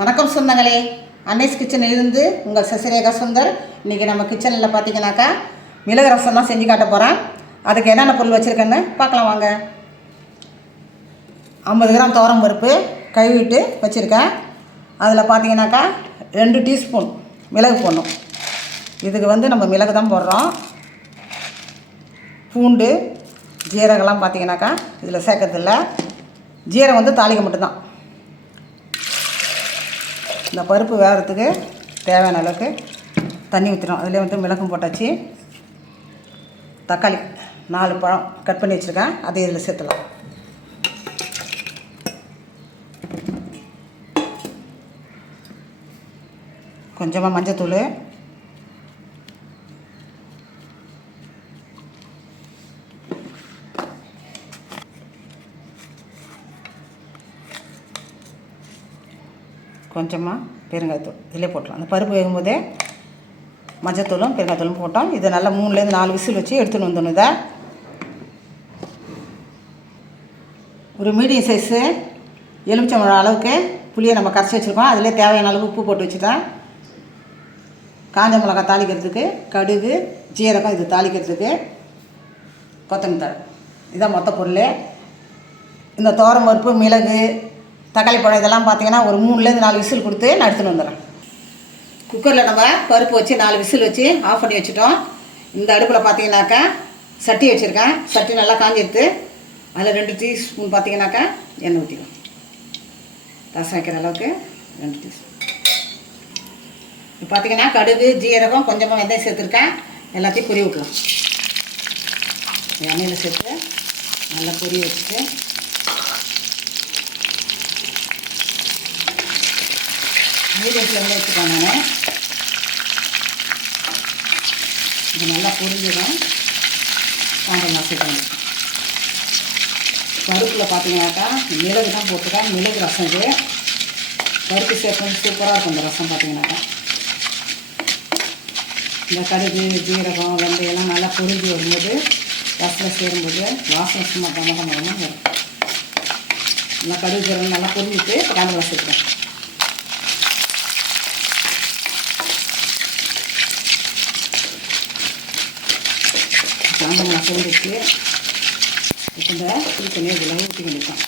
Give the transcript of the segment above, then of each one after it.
வணக்கம் சொந்தங்களே, அன்னைஸ் கிச்சனிலிருந்து உங்கள் சசிரேகா சுந்தர். இன்றைக்கி நம்ம கிச்சனில் பார்த்தீங்கன்னாக்கா மிளகு ரசம் தான் செஞ்சு காட்ட போகிறேன். அதுக்கு என்னென்ன பொருள் வச்சுருக்கேன்னு பார்க்கலாம் வாங்க. 50 கிராம் துவரம் பருப்பு கழுவிட்டு வச்சுருக்கேன். அதில் பார்த்தீங்கன்னாக்கா 2 டீஸ்பூன் மிளகு போடணும். இதுக்கு நம்ம மிளகு தான் போடுறோம். பூண்டு ஜீரகம்லாம் பார்த்தீங்கன்னாக்கா இதில் சேர்க்கறதில்ல. ஜீரகம் தாளிக்க மட்டும்தான். இந்த பருப்பு வேகிறதுக்கு தேவையான அளவுக்கு தண்ணி ஊற்றிடும். அதில் மிளகும் போட்டாச்சு. தக்காளி 4 பழம் கட் பண்ணி வச்சுருக்கேன், அதை இதில் சேர்த்துலாம். கொஞ்சமாக மஞ்சத்தூள், கொஞ்சமாக பெருங்காயத்தூள் இதிலே போட்டலாம். அந்த பருப்பு வேகும்போதே மஞ்சத்தூளும் பெருங்காயத்தூளும் போட்டோம். இதை நல்லா 3லேருந்து 4 விசில் வச்சு எடுத்துன்னு வந்துடணும். இதை ஒரு மீடியம் சைஸு எலுமிச்சம்பழம் அளவுக்கு புளியை நம்ம கரைச்சி வச்சுருக்கோம். அதிலே தேவையான அளவு உப்பு போட்டு வச்சுட்டேன். காஞ்ச மிளகாய் தாளிக்கிறதுக்கு, கடுகு ஜீரகம் இது தாளிக்கிறதுக்கு, கொத்தமல்லி தழை, இதான் மொத்த பொருள். இந்த துவரம் பருப்பு மிளகு தக்காளி பழம் இதெல்லாம் பார்த்தீங்கன்னா ஒரு 3லேருந்து 4 விசில் கொடுத்து நான் எடுத்துகிட்டு வந்துடுறேன். குக்கரில் நம்ம பருப்பு வச்சு 4 விசில் வச்சு ஆஃப் பண்ணி வச்சுட்டோம். இந்த அடுப்பில் பார்த்தீங்கன்னாக்கா சட்டி வச்சுருக்கேன். சட்டி நல்லா காஞ்சிடுத்து. அதில் 2 டீஸ்பூன் பார்த்தீங்கன்னாக்கா எண்ணெய் ஊற்றிக்கலாம். ரசம் வைக்கிற அளவுக்கு 2 டீஸ்பூன். இப்போ பார்த்தீங்கன்னா கடுகு ஜீரகம் கொஞ்சமாக வெந்தயம் சேர்த்துருக்கேன். எல்லாத்தையும் பொரிய விட்டுலாம். எண்ணெயில் சேர்த்து நல்லா பொரிய வச்சுட்டு மீடியம் ஃப்ளேமில் வச்சுக்கோங்க. நான் இது நல்லா பொரிஞ்சிடும். காஞ்சமாக சேர்க்கணும். பருப்பில் பார்த்தீங்கன்னாக்கா மிளகு தான் போட்டுருக்கேன். மிளகு ரசம் இது பருப்பு சேர்க்கணும். சூப்பராக இருக்கும் இந்த ரசம். பார்த்தீங்கன்னாக்கா இந்த கடுகு ஜீரகம் வெந்தயம்லாம் நல்லா பொரிஞ்சு வரும்போது ரசத்தில் சேரும்போது வாசனை சும்மா கமகமாக வரும். நல்லா கடுகு ஜீரகம் நல்லா பொரிஞ்சிட்டு காஞ்சமாக சேர்க்குறேன். காஞ்சமாக சேர்ந்துட்டு இப்போ இந்த புளி தண்ணியை இதில் ஊற்றி கண்டிப்பான்.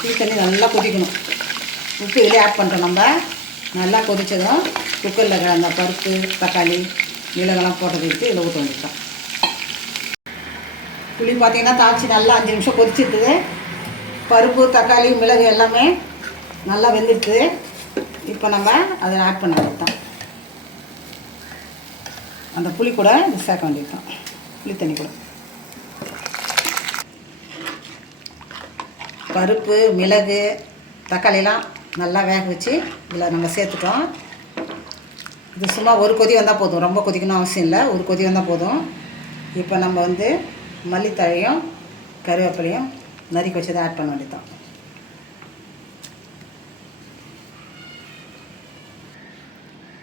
புளி தண்ணி நல்லா கொதிக்கணும். உப்பு இதிலே ஆட் பண்ணுறோம். நம்ம நல்லா கொதித்ததும் குக்கரில் அந்த பருப்பு தக்காளி மிளகெல்லாம் போட்டதை எடுத்து இதில் ஊற்ற வந்துட்டோம். புளி பார்த்திங்கன்னா தாளித்து நல்லா 5 நிமிஷம் கொதிச்சிட்டுது. பருப்பு தக்காளி மிளகு எல்லாமே நல்லா வெந்துடுது. இப்போ நம்ம அதை ஆட் பண்ண வேண்டியதுதான். அந்த புளி கூட இது சேர்க்க வேண்டியதுதான். புளி தண்ணி கூட பருப்பு மிளகு தக்காளிலாம் நல்லா வேக வச்சு இதில் நம்ம சேர்த்துட்டோம். இது சும்மா ஒரு கொதி வந்தால் போதும். ரொம்ப கொதிக்கணும் அவசியம் இல்லை. ஒரு கொதி வந்தால் போதும். இப்போ நம்ம மல்லித்தழையும் கருவேப்பிலையும் நறுக்கி வச்சதை ஆட் பண்ண வேண்டியதுதான்.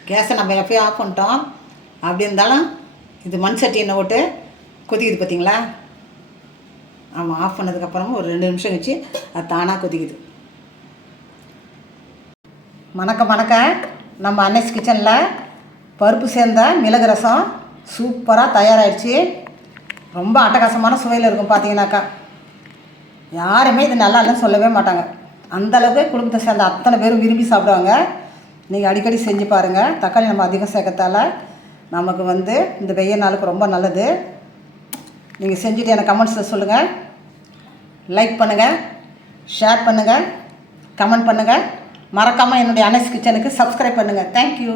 கேஸை நம்ம எப்போயும் ஆஃப் பண்ணிட்டோம். அப்படி இருந்தாலும் இது மண் சட்டி எண்ணெய் போட்டு கொதிக்குது பார்த்தீங்களா? ஆமாம், ஆஃப் பண்ணதுக்கப்புறமும் ஒரு 2 நிமிஷம் வச்சு அது தானாக கொதிக்குது. வணக்கம். நம்ம அன்னைஸ் கிச்சனில் பருப்பு சேர்ந்த மிளகு ரசம் சூப்பராக தயாராகிடுச்சு. ரொம்ப அட்டகாசமான சுவையில் இருக்கும். பார்த்தீங்கன்னாக்கா யாருமே இது நல்லா இல்லைன்னு சொல்லவே மாட்டாங்க. அந்தளவுக்கு குடும்பத்தை சேர்ந்த அத்தனை பேரும் விரும்பி சாப்பிடுவாங்க. நீங்கள் அடிக்கடி செஞ்சு பாருங்கள். தக்காளி நம்ம அதிகம் சேர்க்கறதால நமக்கு இந்த வெய்ய நாளுக்கு ரொம்ப நல்லது. நீங்கள் செஞ்சுட்டு எனக்கு கமெண்ட்ஸில் சொல்லுங்கள். லைக் பண்ணுங்கள், ஷேர் பண்ணுங்கள், கமெண்ட் பண்ணுங்கள். மறக்காமல் என்னுடைய அன்னைஸ் கிச்சனுக்கு சப்ஸ்கிரைப் பண்ணுங்கள். தேங்க்யூ.